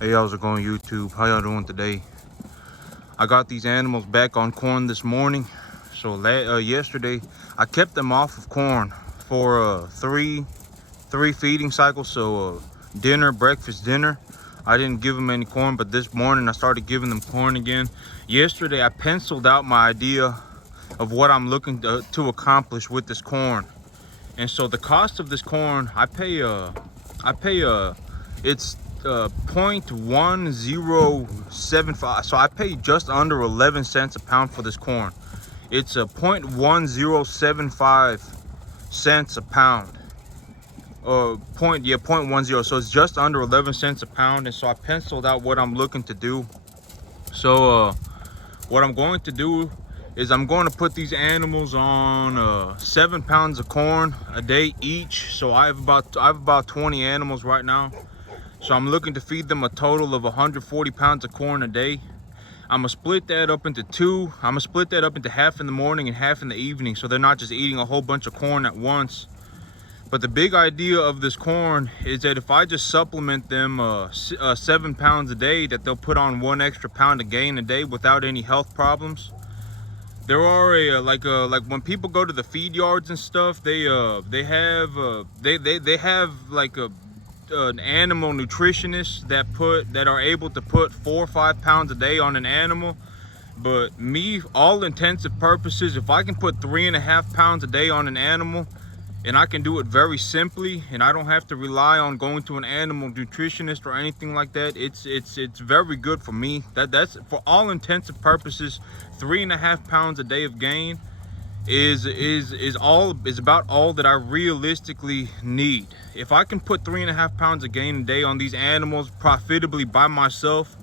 Hey, how's it going, YouTube? How y'all doing today? I got these animals back on corn this morning. So yesterday I kept them off of corn for three feeding cycles. So dinner, breakfast, dinner. I didn't give them any corn, but this morning I started giving them corn again. Yesterday I penciled out my idea of what I'm looking to accomplish with this corn. And so the cost of this corn, I pay it's 0.1075, so I pay just under 11 cents a pound for this corn. It's a 0.1075 cents a pound, or 0.10, so it's just under 11 cents a pound. And so I penciled out what I'm looking to do. So what I'm going to do is I'm going to put these animals on 7 pounds of corn a day each. So I have about 20 animals right now. So I'm looking to feed them a total of 140 pounds of corn a day. I'm gonna split that up into two. I'm gonna split that up into half in the morning and half in the evening, so they're not just eating a whole bunch of corn at once. But the big idea of this corn is that if I just supplement them 7 pounds a day, that they'll put on 1 extra pound of gain a day without any health problems. There are like when people go to the feed yards and stuff, they have like an animal nutritionist that are able to put 4 or 5 pounds a day on an animal. But me, all intensive purposes, if I can put 3.5 pounds a day on an animal, and I can do it very simply, and I don't have to rely on going to an animal nutritionist or anything like that, it's very good for me. That's for all intensive purposes. 3.5 pounds a day of gain is about all that I realistically need. If I can put 3.5 pounds of gain a day on these animals profitably by myself,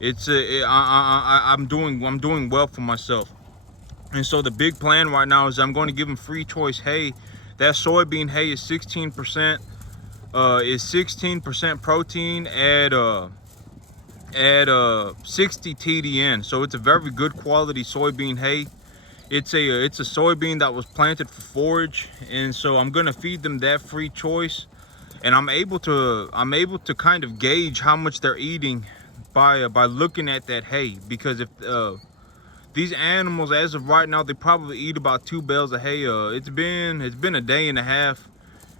I'm doing well for myself. And so the big plan right now is I'm going to give them free choice hay. That soybean hay is 16% protein at 60 TDN. So it's a very good quality soybean hay. It's a soybean that was planted for forage, and so I'm gonna feed them that free choice. And I'm able to kind of gauge how much they're eating by looking at that hay, because if these animals, as of right now, they probably eat about 2 bales of hay. It's been a day and a half,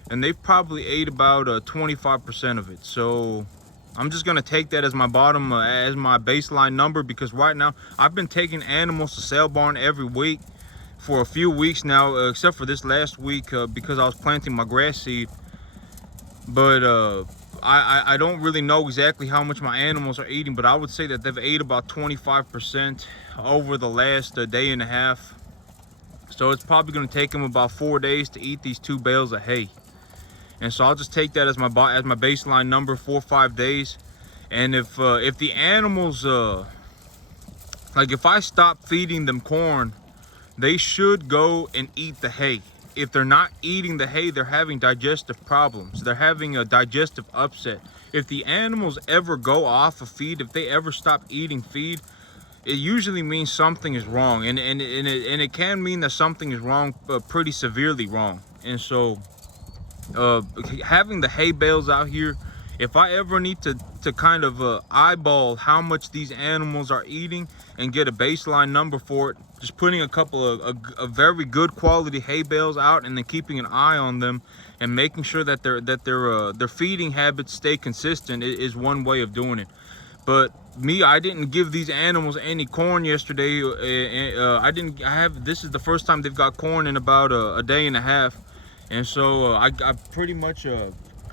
and they've probably ate about 25% of it. So I'm just gonna take that as my bottom, as my baseline number, because right now I've been taking animals to sale barn every week for a few weeks now, except for this last week because I was planting my grass seed. But I don't really know exactly how much my animals are eating, but I would say that they've ate about 25% over the last day and a half. So it's probably going to take them about 4 days to eat these 2 bales of hay. And so I'll just take that as my baseline number, 4 or 5 days. And if the animals, like if I stop feeding them corn, they should go and eat the hay. If they're not eating the hay, they're having digestive problems. They're having a digestive upset. If the animals ever go off of feed, if they ever stop eating feed, it usually means something is wrong. And it can mean that something is wrong, pretty severely wrong. And so having the hay bales out here, if I ever need to kind of eyeball how much these animals are eating and get a baseline number for it, just putting a couple of very good quality hay bales out, and then keeping an eye on them and making sure that their feeding habits stay consistent is one way of doing it. But me, I didn't give these animals any corn yesterday. This is the first time they've got corn in about a day and a half. And so I pretty much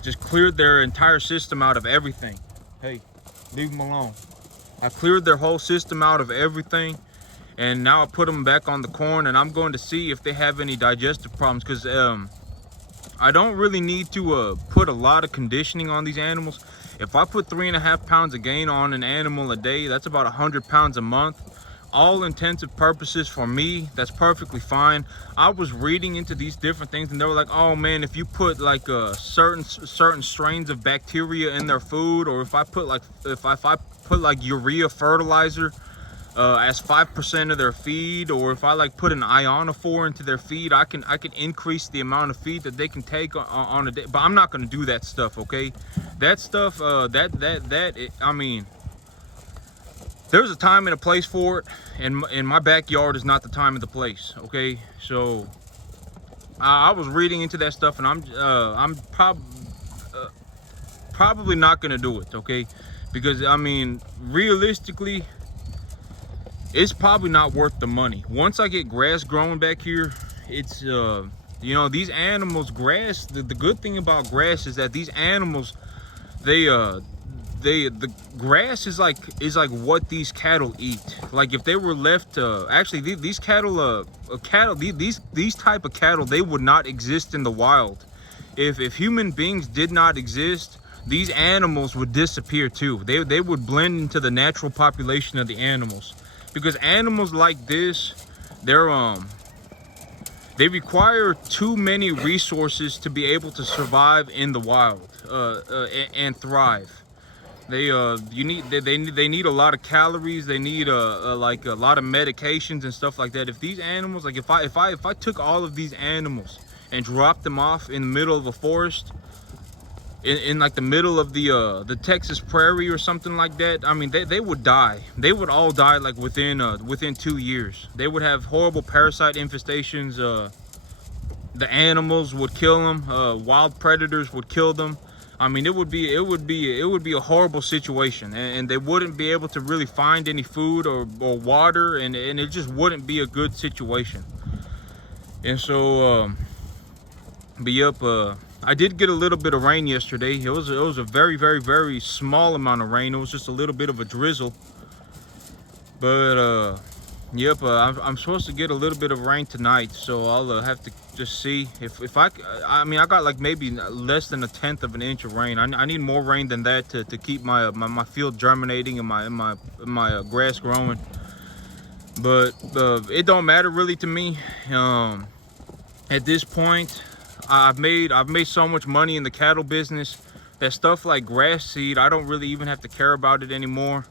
just cleared their entire system out of everything. Hey, leave them alone. I cleared their whole system out of everything, and now I put them back on the corn, and I'm going to see if they have any digestive problems, because I don't really need to put a lot of conditioning on these animals. If I put 3.5 pounds of gain on an animal a day, that's about 100 pounds a month. All intensive purposes for me, that's perfectly fine. I was reading into these different things, and they were like, oh man, if you put like certain strains of bacteria in their food, or if I put like urea fertilizer as 5% of their feed, or if I like put an ionophore into their feed, I can increase the amount of feed that they can take on a day. But I'm not going to do that stuff, okay? That stuff, I mean, there's a time and a place for it, and my backyard is not the time and the place, okay? So I was reading into that stuff, and I'm probably not going to do it, okay? Because I mean, realistically, it's probably not worth the money. Once I get grass growing back here, it's you know, these animals, grass, the good thing about grass is that these animals, the grass is like what these cattle eat. Like if they were left, actually these cattle, these type of cattle, they would not exist in the wild. If human beings did not exist, these animals would disappear too. They would blend into the natural population of the animals. Because animals like this, they require too many resources to be able to survive in the wild and thrive. They need a lot of calories. They need like a lot of medications and stuff like that. If these animals, like if I took all of these animals and dropped them off in the middle of a forest, in like the middle of the Texas prairie or something like that, I mean, they would die. They would all die like within 2 years. They would have horrible parasite infestations. The animals would kill them. Wild predators would kill them. I mean, it would be a horrible situation, and they wouldn't be able to really find any food or water, and it just wouldn't be a good situation. And so, but yep, I did get a little bit of rain yesterday. It was a very, very, very small amount of rain. It was just a little bit of a drizzle. But yep, I'm supposed to get a little bit of rain tonight, so I'll have to just see if I mean, I got like maybe less than 1/10 of an inch of rain. I need more rain than that to keep my field germinating and my grass growing. But it don't matter really to me. At this point, I've made so much money in the cattle business that stuff like grass seed, I don't really even have to care about it anymore.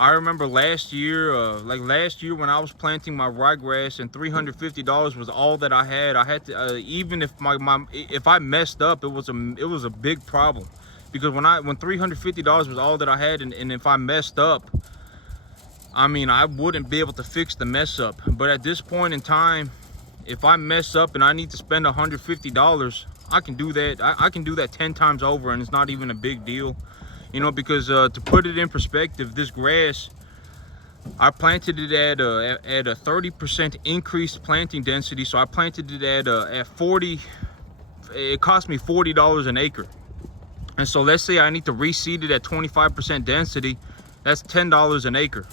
I remember last year, when I was planting my ryegrass and $350 was all that I had. I had to even if if I messed up, it was a big problem, because when $350 was all that I had, and if I messed up, I mean, I wouldn't be able to fix the mess up. But at this point in time, if I mess up and I need to spend $150, I can do that. I can do that 10 times over, and it's not even a big deal. You know, because to put it in perspective, this grass, I planted it at a 30% increased planting density. So I planted it at 40. It cost me $40 an acre. And so let's say I need to reseed it at 25% density. That's $10 an acre.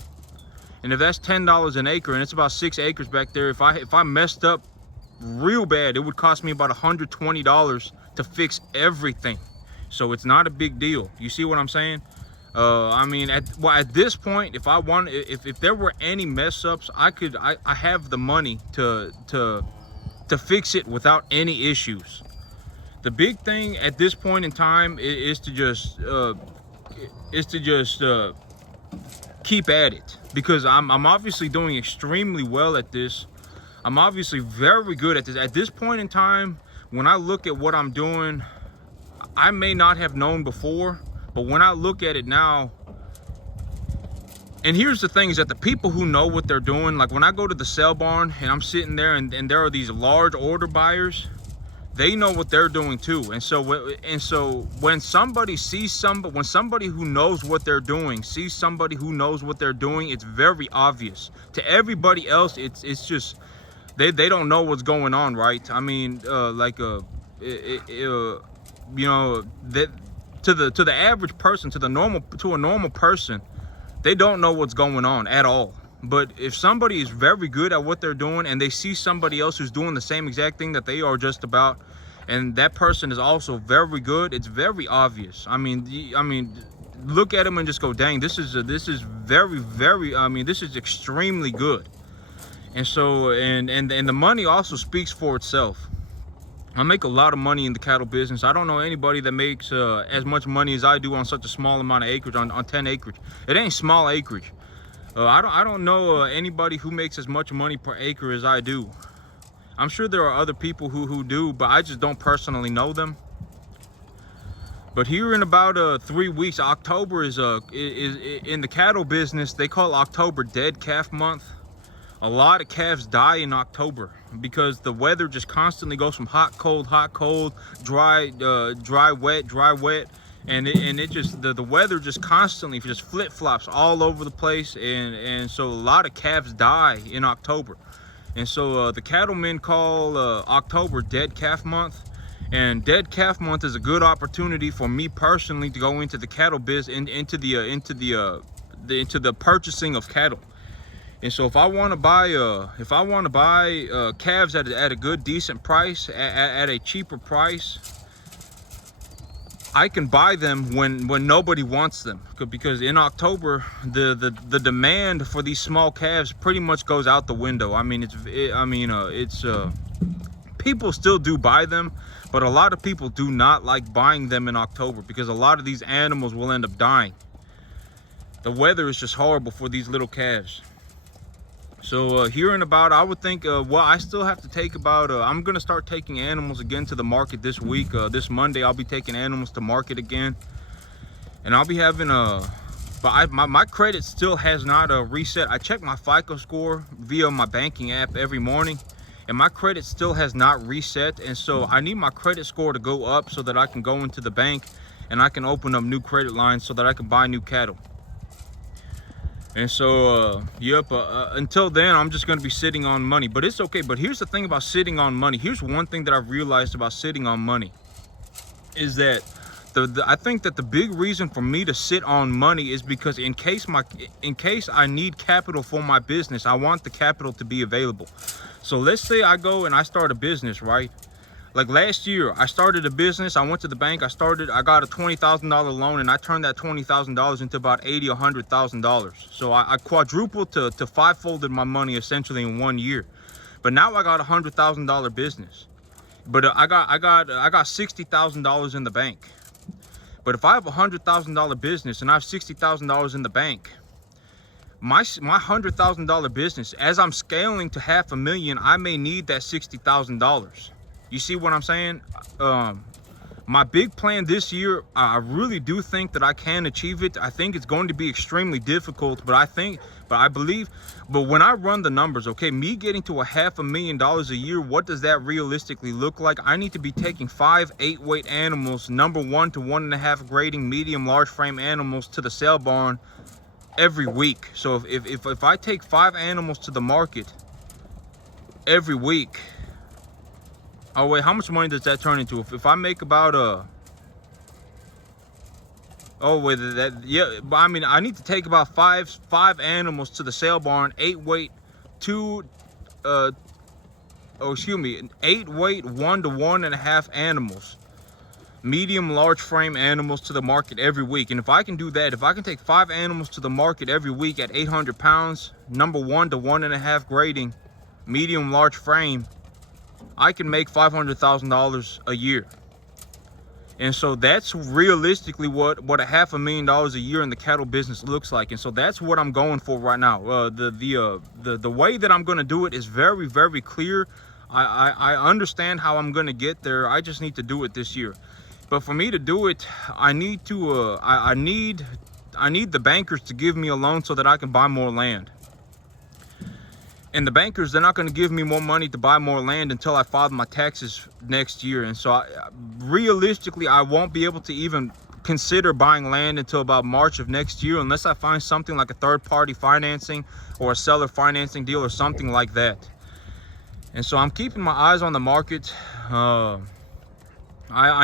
And if that's $10 an acre, and it's about 6 acres back there, if I messed up real bad, it would cost me about $120 to fix everything. So it's not a big deal. You see what I'm saying? I mean, at this point, if there were any mess ups, I have the money to fix it without any issues. The big thing at this point in time is to just keep at it, because I'm obviously doing extremely well at this. I'm obviously very good at this. At this point in time, when I look at what I'm doing, I may not have known before, but when I look at it now, and here's the thing, is that the people who know what they're doing, like when I go to the sale barn and I'm sitting there and there are these large order buyers, they know what they're doing too. And so when somebody when somebody who knows what they're doing sees somebody who knows what they're doing, it's very obvious. To everybody else, it's just they don't know what's going on, right? I mean, you know, that to the average person, to a normal person, they don't know what's going on at all. But if somebody is very good at what they're doing and they see somebody else who's doing the same exact thing that they are just about, and that person is also very good, it's very obvious. I mean, look at them and just go, dang, this is very, very, I mean, this is extremely good. And so, and the money also speaks for itself. I make a lot of money in the cattle business. I don't know anybody that makes as much money as I do on such a small amount of acreage, on 10 acreage. It ain't small acreage. I don't know anybody who makes as much money per acre as I do. I'm sure there are other people who do, but I just don't personally know them. But here in about 3 weeks, October is in the cattle business, they call October dead calf month. A lot of calves die in October because the weather just constantly goes from hot, cold, dry, wet. And it just, the weather just constantly just flip-flops all over the place. And so a lot of calves die in October. And so the cattlemen call October dead calf month. And dead calf month is a good opportunity for me personally to go into the cattle business, into the purchasing of cattle. And so if I want to buy calves at a good decent price, at a cheaper price, I can buy them when nobody wants them, because in October the demand for these small calves pretty much goes out the window. I mean, people still do buy them, but a lot of people do not like buying them in October because a lot of these animals will end up dying. The weather is just horrible for these little calves. So here in about, I would think, well, I still have to take about, I'm going to start taking animals again to the market this week. This Monday, I'll be taking animals to market again. And I'll be having my credit still has not reset. I check my FICO score via my banking app every morning, and my credit still has not reset. And so I need my credit score to go up so that I can go into the bank and I can open up new credit lines so that I can buy new cattle. And so, until then, I'm just going to be sitting on money. But it's okay. But here's the thing about sitting on money. Here's one thing that I've realized about sitting on money is that I think that the big reason for me to sit on money is because in case I need capital for my business, I want the capital to be available. So let's say I go and I start a business, right? Like last year, I started a business. I went to the bank. I got a $20,000 loan, and I turned that $20,000 into about $80,000 or $100,000. So I quadrupled to five-folded my money essentially in 1 year. But now I got a $100,000 business. But I got $60,000 in the bank. But if I have a $100,000 business and I have $60,000 in the bank, my $100,000 business, as I'm scaling to $500,000, I may need that $60,000. You see what I'm saying? My big plan this year, I really do think that I can achieve it. I think it's going to be extremely difficult, but I believe, but when I run the numbers, okay, me getting to $500,000 a year, what does that realistically look like? I need to be taking 5 8-weight animals, number 1 to 1.5 grading medium large frame animals to the sale barn every week. So if I take 5 animals to the market every week, oh wait, how much money does that turn into? If I make about oh wait, yeah, but I mean, I need to take about five animals to the sale barn, 8-weight, 8-weight 1 to 1.5 animals, medium large frame animals to the market every week. And if I can do that, if I can take 5 animals to the market every week at 800 pounds, number 1 to 1.5 grading, medium large frame, I can make $500,000 a year. And so that's realistically what $500,000 a year in the cattle business looks like. And so that's what I'm going for right now. The way that I'm going to do it is very, very clear. I understand how I'm going to get there. I just need to do it this year. But for me to do it, I need to I need the bankers to give me a loan so that I can buy more land. And the bankers, they're not going to give me more money to buy more land until I file my taxes next year. And so realistically, I won't be able to even consider buying land until about March of next year, unless I find something like a third-party financing or a seller financing deal or something like that. And so I'm keeping my eyes on the market. I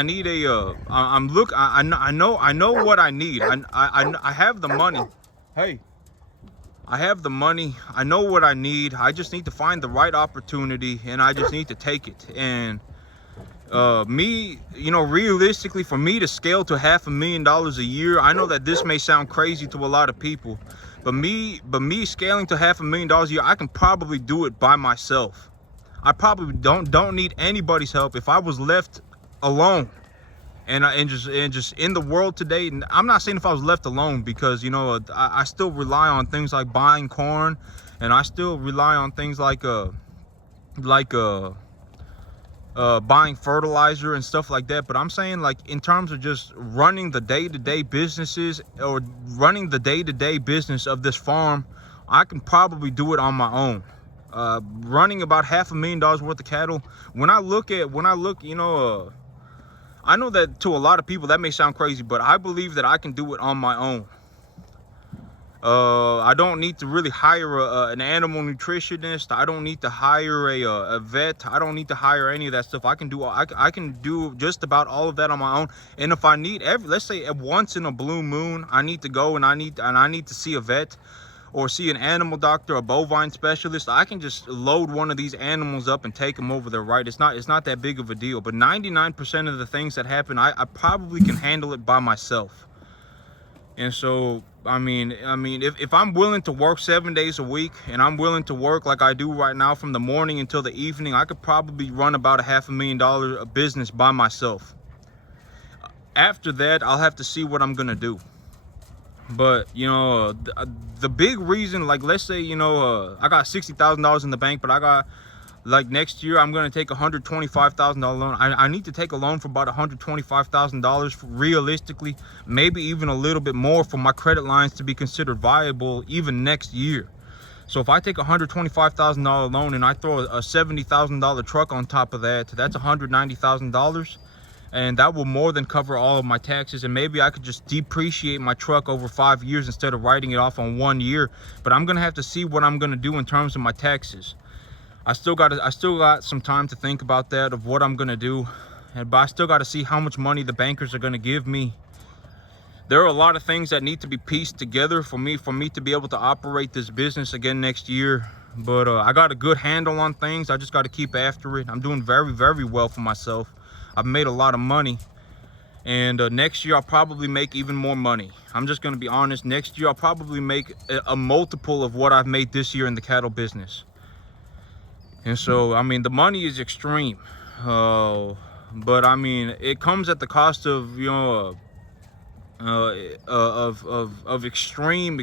need a I know what I need. I have the money. Hey, I have the money. I know what I need. I just need to find the right opportunity, and I just need to take it. And realistically, for me to scale to $500,000 a year, I know that this may sound crazy to a lot of people, but me scaling to $500,000 a year, I can probably do it by myself. I probably don't need anybody's help. If I was left alone and just in the world today. And I'm not saying if I was left alone, because, you know, I still rely on things like buying corn, and I still rely on things like buying fertilizer and stuff like that. But I'm saying, like, in terms of just running the day-to-day businesses, or running the day-to-day business of this farm, I can probably do it on my own. Running about $500,000 worth of cattle, when I look, you know, I know that to a lot of people that may sound crazy, but I believe that I can do it on my own. I don't need to really hire an animal nutritionist. I don't need to hire a vet. I don't need to hire any of that stuff. I can do just about all of that on my own. And if I need, let's say once in a blue moon, I need to go and I need to see a vet, or see an animal doctor, a bovine specialist, I can just load one of these animals up and take them over there, right? It's not that big of a deal. But 99% of the things that happen, I probably can handle it by myself. And so, I mean, if I'm willing to work 7 days a week, and I'm willing to work like I do right now from the morning until the evening, I could probably run about a $500,000 business by myself. After that, I'll have to see what I'm gonna do. But, you know, the big reason, like, let's say, you know, I got $60,000 in the bank, but I got, like, next year I'm going to take a $125,000 loan. I need to take a loan for about $125,000 realistically, maybe even a little bit more for my credit lines to be considered viable even next year. So if I take a $125,000 loan and I throw a $70,000 truck on top of that, that's $190,000. And that will more than cover all of my taxes. And maybe I could just depreciate my truck over 5 years instead of writing it off on 1 year. But I'm gonna have to see what I'm gonna do in terms of my taxes. I still got some time to think about that, of what I'm gonna do. But I still got to see how much money the bankers are gonna give me. There are a lot of things that need to be pieced together for me to be able to operate this business again next year. But I got a good handle on things. I just got to keep after it. I'm doing very, very well for myself. I've made a lot of money, and next year I'll probably make even more money. I'm just going to be honest. Next year I'll probably make a multiple of what I've made this year in the cattle business. And so, I mean, the money is extreme, but I mean, it comes at the cost of, you know, of extreme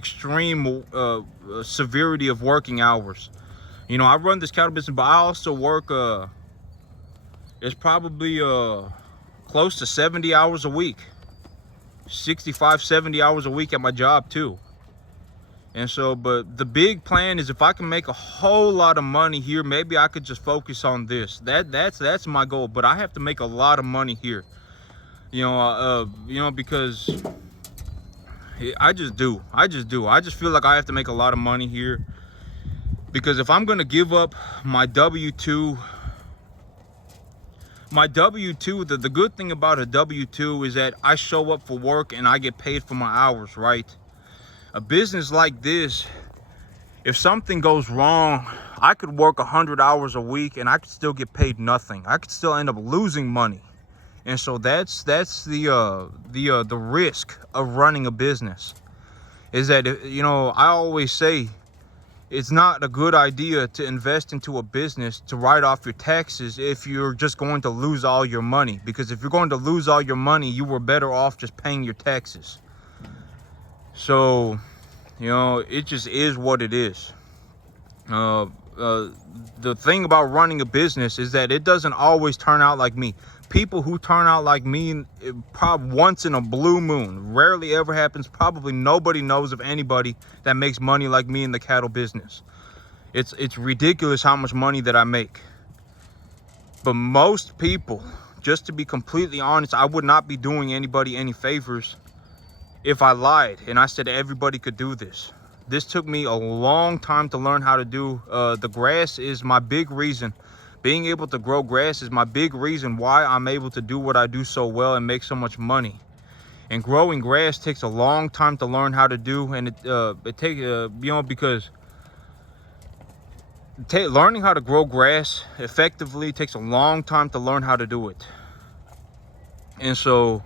severity of working hours. You know, I run this cattle business, but I also work it's probably close to 70 hours a week, 65, 70 hours a week at my job too. And so, but the big plan is, if I can make a whole lot of money here, maybe I could just focus on this. That's my goal. But I have to make a lot of money here, you know, because I just feel like I have to make a lot of money here, because if I'm gonna give up my W-2, the good thing about a W-2 is that I show up for work and I get paid for my hours, right? A business like this, if something goes wrong, I could work 100 hours a week and I could still get paid nothing. I could still end up losing money. And so that's the risk of running a business, is that, you know, I always say, it's not a good idea to invest into a business to write off your taxes if you're just going to lose all your money. Because if you're going to lose all your money, you were better off just paying your taxes. So, you know, it just is what it is. The thing about running a business is that it doesn't always turn out like me. People who turn out like me, probably once in a blue moon, rarely ever happens. Probably nobody knows of anybody that makes money like me in the cattle business. It's ridiculous how much money that I make. But most people, just to be completely honest, I would not be doing anybody any favors if I lied and I said everybody could do this. This took me a long time to learn how to do. The grass is my big reason. Being able to grow grass is my big reason why I'm able to do what I do so well and make so much money. And growing grass takes a long time to learn how to do, and it takes you know, because learning how to grow grass effectively takes a long time to learn how to do it. And so,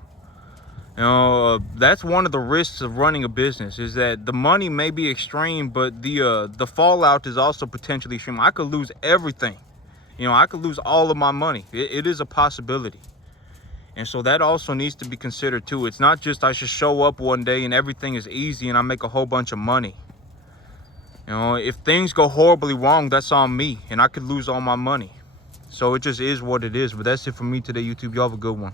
you know, that's one of the risks of running a business, is that the money may be extreme, but the fallout is also potentially extreme. I could lose everything. You know, I could lose all of my money. It is a possibility. And so that also needs to be considered too. It's not just I should show up one day and everything is easy and I make a whole bunch of money. You know, if things go horribly wrong, that's on me and I could lose all my money. So it just is what it is. But that's it for me today, YouTube. Y'all have a good one.